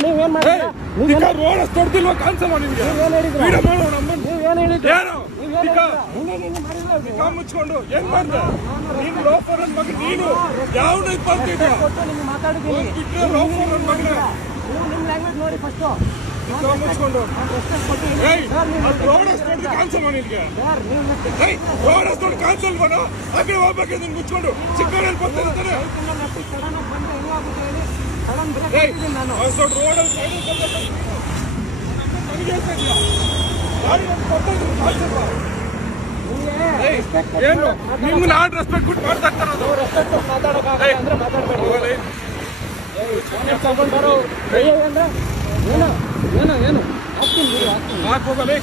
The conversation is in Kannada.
ನೀವೇನ್ ಮಾಡಿದ್ರಾ ರೋಡ್ ಅಷ್ಟು ತೊಡ್ದಿಲ್ವಾ ಕಾಣಿಸಲ್ವಾ ನಿಮ್ಗೆ ನೀವೇನ್ ಹೇಳಿದ್ರು ಮುಚ್ಕೊಂಡು ಏನ್ ಮಾಡ್ದೆ ನೀನು ಲೋಫರ್ ನನ್ ಮಗ ನೀನು ಯಾವ ಬರ್ತಿದ್ಯಾ ಲೋಫರ್ ನನ್ ಮಗನ ನಿಮ್ ಲ್ಯಾಂಗ್ವೇಜ್ ನೋಡಿ ಫಸ್ಟ್ ಮುಚ್ಕೊಂಡು ರೋಡ್ ಅಷ್ಟು ಕಾಣಿಸಲ್ವಾ ನಿನ್ಗೆ ರೋಡ್ ಅಷ್ಟು ಕಾಣಿಸಲ್ವನ ಹಾಗೆ ಹೋಗ್ಬೇಕು ನಿನ್ ಮುಚ್ಕೊಂಡು ಚಿಕ್ಕವರಲ್ಲಿ ಬರ್ತಿರ್ತಾನೆ ಏನು ನಿಮ್ಗೆ ನಾನ್ ರೆಸ್ಪೆಕ್ಟ್ ಕೊಟ್ಟು ಮಾಡ್ತಾ ಏನು ಏನು ಏನು ಹಾಕೋಗಲೇ